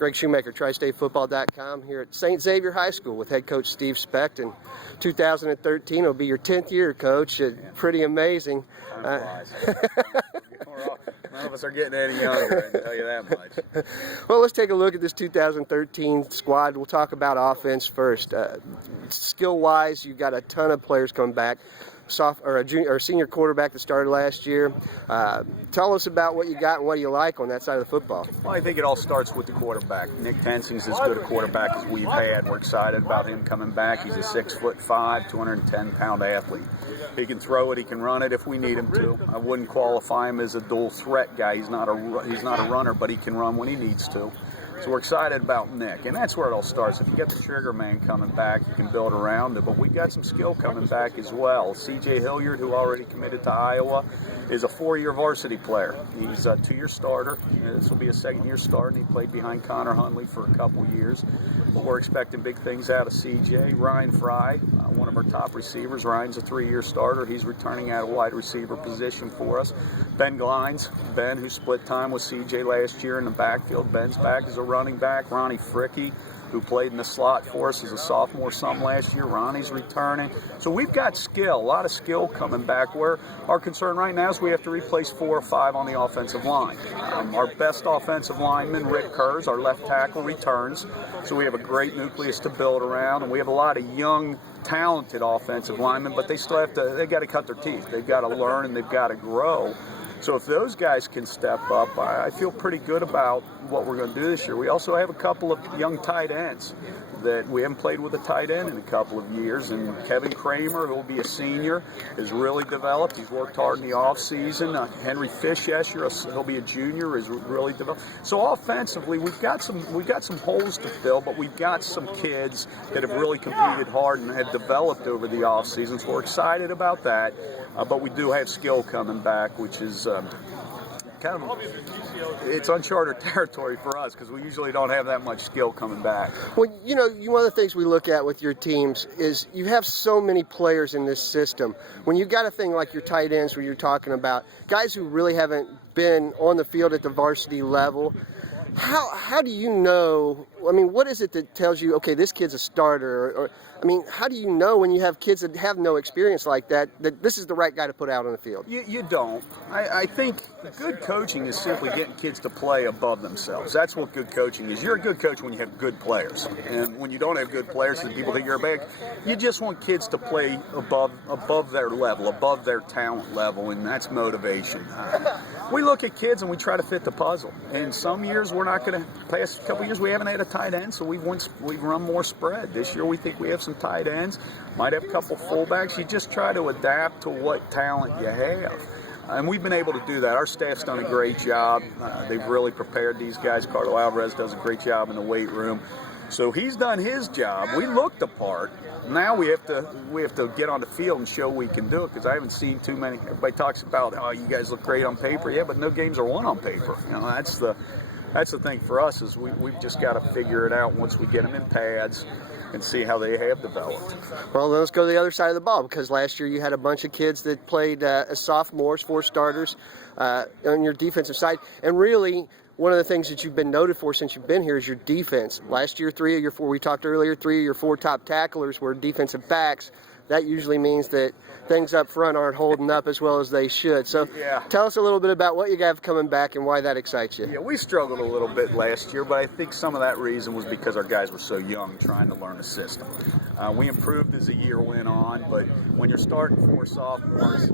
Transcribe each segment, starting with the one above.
Greg Shoemaker, TriStateFootball.com, here at St. Xavier High School with head coach Steve Specht. In 2013, it'll be your 10th year, Coach. Pretty amazing. None of us are getting any younger, I can tell you that much. Well, let's take a look at this 2013 squad. We'll talk about offense first. Skill-wise, you've got a ton of players coming back. Senior quarterback that started last year. Tell us about what you got and what you like on that side of the football. Well, I think it all starts with the quarterback. Nick Tensing's as good a quarterback as we've had. We're excited about him coming back. He's a 6'5", 210-pound athlete. He can throw it, he can run it if we need him to. I wouldn't qualify him as a dual threat guy. He's not a runner, but he can run when he needs to. So we're excited about Nick, and that's where it all starts. If you get the trigger man coming back, you can build around it, but we've got some skill coming back as well. C.J. Hilliard, who already committed to Iowa, is a 4-year varsity player. He's a 2-year starter. This will be a 2nd-year start, and he played behind Connor Hundley for a couple years. But we're expecting big things out of C.J. Ryan Fry, one of our top receivers. Ryan's a 3-year starter. He's returning out of wide receiver position for us. Ben Glines, who split time with C.J. last year in the backfield. Ben's back as a running back. Ronnie Fricky, who played in the slot for us as a sophomore some last year. Ronnie's returning. So we've got skill, a lot of skill coming back. Where our concern right now is we have to replace 4 or 5 on the offensive line. Our best offensive lineman, Rick Kurz, our left tackle, returns. So we have a great nucleus to build around, and we have a lot of young, talented offensive linemen, but they got to cut their teeth. They've got to learn and they've got to grow. So if those guys can step up, I feel pretty good about what we're going to do this year. We also have a couple of young tight ends that we haven't played with a tight end in a couple of years. And Kevin Kramer, who will be a senior, has really developed. He's worked hard in the offseason. Henry Fishesher, he'll be a junior, is really developed. So offensively, we've got some holes to fill, but we've got some kids that have really competed hard and have developed over the offseason. So we're excited about that. But we do have skill coming back, which is it's uncharted territory for us because we usually don't have that much skill coming back. Well, one of the things we look at with your teams is you have so many players in this system. When you got a thing like your tight ends where you're talking about guys who really haven't been on the field at the varsity level, how do you know? I mean, what is it that tells you, okay, this kid's a starter? Or I mean, how do you know when you have kids that have no experience like that this is the right guy to put out on the field? You don't. I think good coaching is simply getting kids to play above themselves. That's what good coaching is. You're a good coach when you have good players. And when you don't have good players and people think you're bad, you just want kids to play above their level, above their talent level, and that's motivation. We look at kids and we try to fit the puzzle. And some years we're not going to, past a couple years we haven't had a tight end, so we've run more spread. This year we think we have some tight ends, might have a couple fullbacks. You just try to adapt to what talent you have. And we've been able to do that. Our staff's done a great job. They've really prepared these guys. Carlo Alvarez does a great job in the weight room. So he's done his job. We looked the part. Now we have to get on the field and show we can do it, because I haven't seen too many. Everybody talks about, oh, you guys look great on paper. Yeah, but no games are won on paper. That's the thing for us, is we've just got to figure it out once we get them in pads and see how they have developed. Well, let's go to the other side of the ball, because last year you had a bunch of kids that played as sophomores, 4 starters on your defensive side. And really, one of the things that you've been noted for since you've been here is your defense. Last year, 3 of your 4, we talked earlier, 3 of your 4 top tacklers were defensive backs. That usually means that things up front aren't holding up as well as they should. So Tell us a little bit about what you have coming back and why that excites you. Yeah, we struggled a little bit last year, but I think some of that reason was because our guys were so young trying to learn the system. We improved as the year went on, but when you're starting 4 sophomores,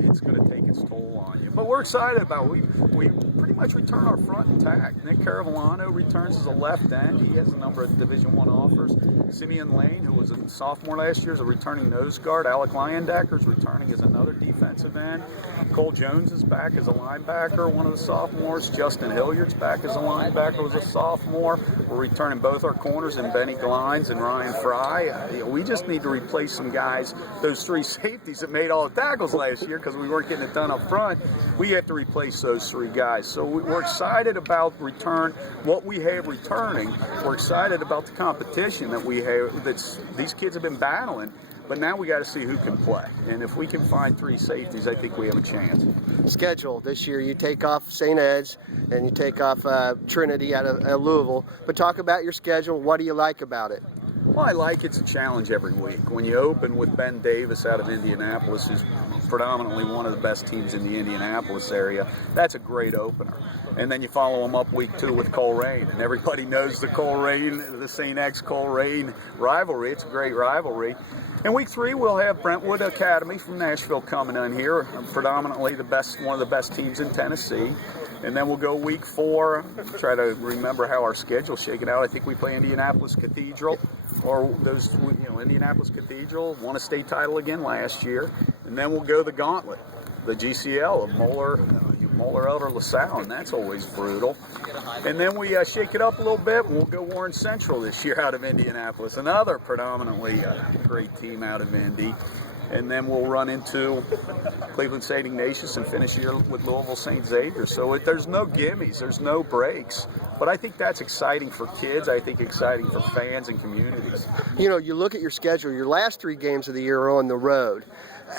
it's going to take its toll on you. But we're excited about it. We pretty much return our front intact. Nick Caravellano returns as a left end. He has a number of Division I offers. Simeon Lane, who was a sophomore last year, is a returning nose guard. Alec Leyendacker is returning as another defensive end. Cole Jones is back as a linebacker, one of the sophomores. Justin Hilliard's back as a linebacker, was a sophomore. We're returning both our corners, and Benny Glines and Ryan Fry. We just need to replace some guys, those 3 safeties that made all the tackles last year, because we weren't getting it done up front. We have to replace those 3 guys. So we're excited about what we have returning. We're excited about the competition that we have. These kids have been battling. But now we got to see who can play. And if we can find 3 safeties, I think we have a chance. Schedule this year, you take off St. Ed's and you take off Trinity out of Louisville. But talk about your schedule. What do you like about it? Well, I like it's a challenge every week. When you open with Ben Davis out of Indianapolis, who's predominantly one of the best teams in the Indianapolis area, that's a great opener. And then you follow them up week 2 with Coleraine, and everybody knows the Coleraine, the St. X Coleraine rivalry. It's a great rivalry. In week 3, we'll have Brentwood Academy from Nashville coming in here, predominantly one of the best teams in Tennessee. And then we'll go week 4, try to remember how our schedule's shaking out. I think we play Indianapolis Cathedral, or those, Indianapolis Cathedral won a state title again last year. And then we'll go the gauntlet, the GCL of Moeller Elder LaSalle, and that's always brutal. And then we shake it up a little bit, and we'll go Warren Central this year out of Indianapolis, another predominantly great team out of Indy. And then we'll run into Cleveland St. Ignatius and finish here with Louisville St. Xavier. So there's no gimmies, there's no breaks. But I think that's exciting for kids. I think exciting for fans and communities. You look at your schedule, your last 3 games of the year are on the road.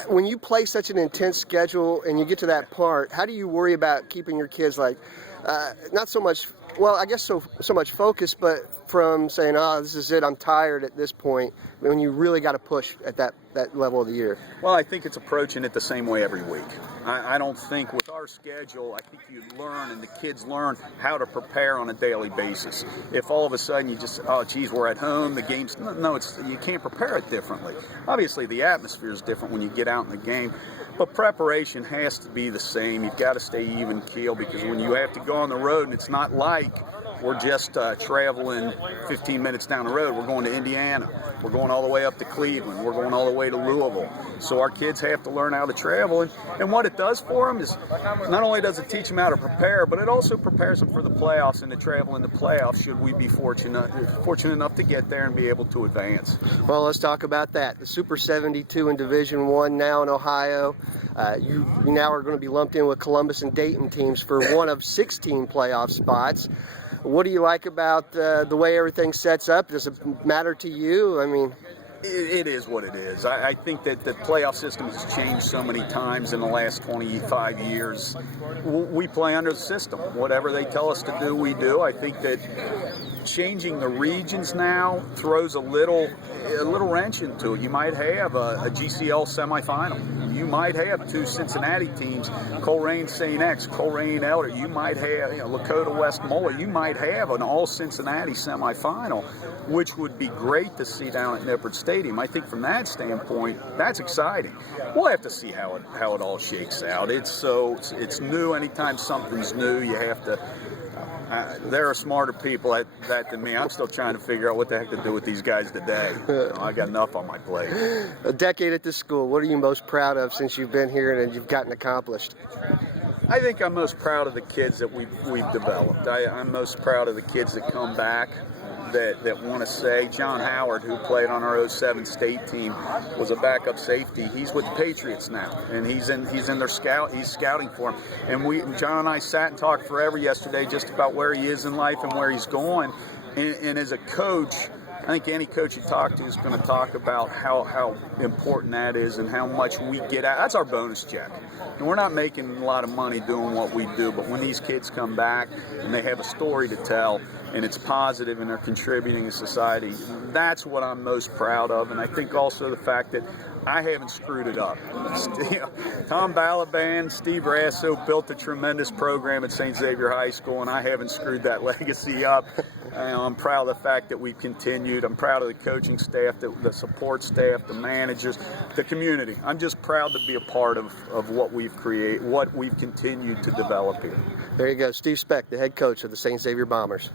When you play such an intense schedule and you get to that part, how do you worry about keeping your kids not so much, well, I guess so much focus, but from saying, this is it, I'm tired at this point, when you really got to push at that level of the year? Well, I think it's approaching it the same way every week. I don't think with our schedule, I think you learn and the kids learn how to prepare on a daily basis. If all of a sudden you just, we're at home, the game's, you can't prepare it differently. Obviously, the atmosphere is different when you get out in the game, but preparation has to be the same. You've got to stay even keel, because when you have to go on the road, and it's not like we're just traveling 15 minutes down the road. We're going to Indiana. We're going all the way up to Cleveland. We're going all the way to Louisville. So our kids have to learn how to travel. And what it does for them is not only does it teach them how to prepare, but it also prepares them for the playoffs and to travel in the playoffs should we be fortunate enough to get there and be able to advance. Well, let's talk about that. The Super 72 in Division I now in Ohio. You now are going to be lumped in with Columbus and Dayton teams for one of 16 playoff spots. What do you like about the way everything sets up? Does it matter to you? I mean, it is what it is. I think that the playoff system has changed so many times in the last 25 years. We play under the system. Whatever they tell us to do, we do. I think that changing the regions now throws a little wrench into it. You might have a GCL semifinal. You might have 2 Cincinnati teams, Coleraine St. X, Coleraine Elder. You might have Lakota West Moeller. You might have an all-Cincinnati semifinal, which would be great to see down at Nippert Stadium. I think from that standpoint, that's exciting. We'll have to see how it all shakes out. It's new. Anytime something's new, you have to. There are smarter people at that than me. I'm still trying to figure out what the heck to do with these guys today. I got enough on my plate. A decade at this school, what are you most proud of since you've been here and you've gotten accomplished? I think I'm most proud of the kids that we've developed. I'm most proud of the kids that come back, that want to say. John Howard, who played on our 07 state team, was a backup safety. He's with the Patriots now, and he's in their scout. He's scouting for them. And John and I sat and talked forever yesterday just about where he is in life and where he's going. And as a coach, I think any coach you talk to is going to talk about how important that is and how much we get out. That's our bonus check. And we're not making a lot of money doing what we do, but when these kids come back and they have a story to tell and it's positive and they're contributing to society, that's what I'm most proud of. And I think also the fact that I haven't screwed it up. Tom Balaban, Steve Rasso built a tremendous program at St. Xavier High School, and I haven't screwed that legacy up. I'm proud of the fact that we've continued. I'm proud of the coaching staff, the support staff, the managers, the community. I'm just proud to be a part of what we've created, what we've continued to develop here. There you go, Steve Specht, the head coach of the St. Xavier Bombers.